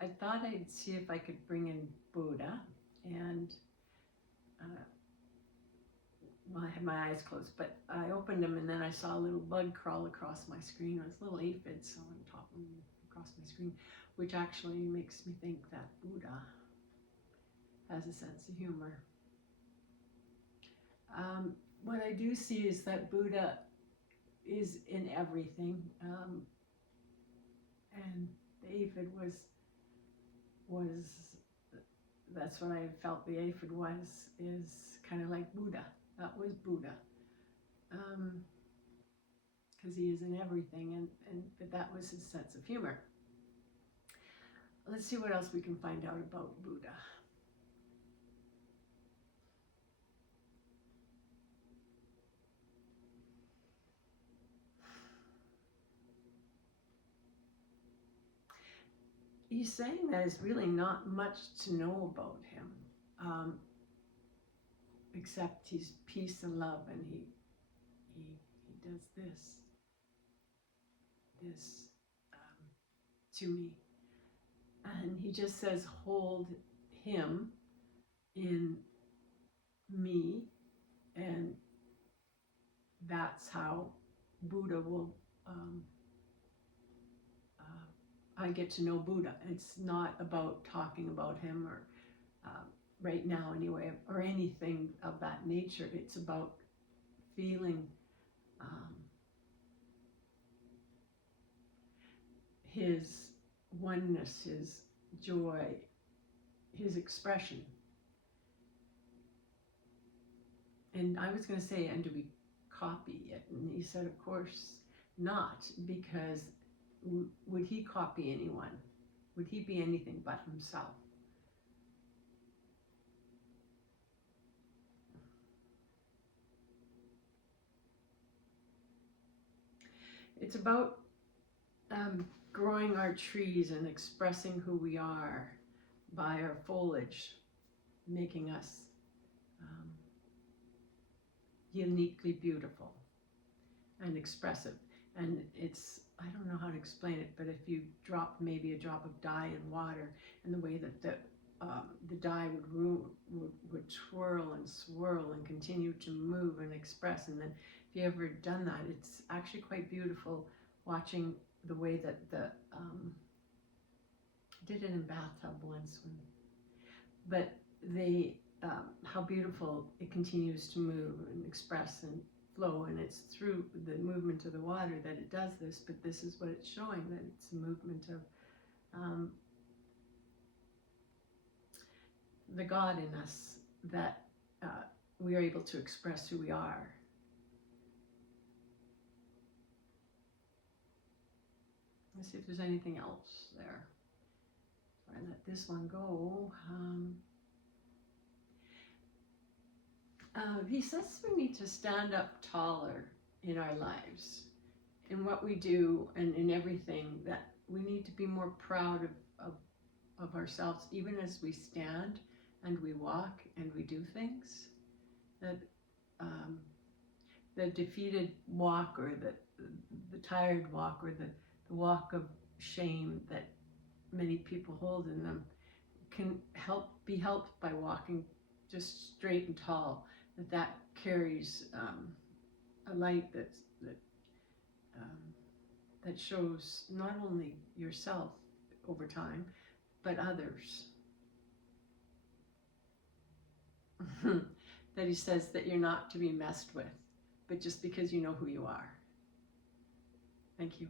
I thought I'd see if I could bring in Buddha, and well, I had my eyes closed, but I opened them and then I saw a little bug crawl across my screen. It was a little aphid, so on top of across my screen, which actually makes me think that Buddha has a sense of humor. What I do see is that Buddha is in everything, and the aphid was that's what I felt the aphid was, is kind of like Buddha. That was Buddha, because he is in everything, but that was his sense of humor. Let's see what else we can find out about Buddha. He's saying that there's really not much to know about him, except he's peace and love, and he does this to me, and he just says, hold him in me, and that's how Buddha will I get to know Buddha. It's not about talking about him, or right now anyway, or anything of that nature. It's about feeling his oneness, his joy, his expression. And I was going to say, and do we copy it? And he said, of course not, because would he copy anyone? Would he be anything but himself? It's about growing our trees and expressing who we are by our foliage, making us uniquely beautiful and expressive. And it's, I don't know how to explain it, but if you drop maybe a drop of dye in water, and the way that the dye would twirl and swirl and continue to move and express, and then if you ever done that, it's actually quite beautiful watching the way that I did it in bathtub once, but how beautiful it continues to move and express and flow, and it's through the movement of the water that it does this, but this is what it's showing, that it's a movement of the God in us, that we are able to express who we are. Let's see if there's anything else there. So I let this one go. He says we need to stand up taller in our lives, in what we do and in everything, that we need to be more proud of ourselves, even as we stand and we walk and we do things. That the defeated walk, or the tired walk, or the walk of shame that many people hold in them, can be helped by walking just straight and tall. That carries a light that shows not only yourself over time, but others. That he says that you're not to be messed with, but just because you know who you are. Thank you.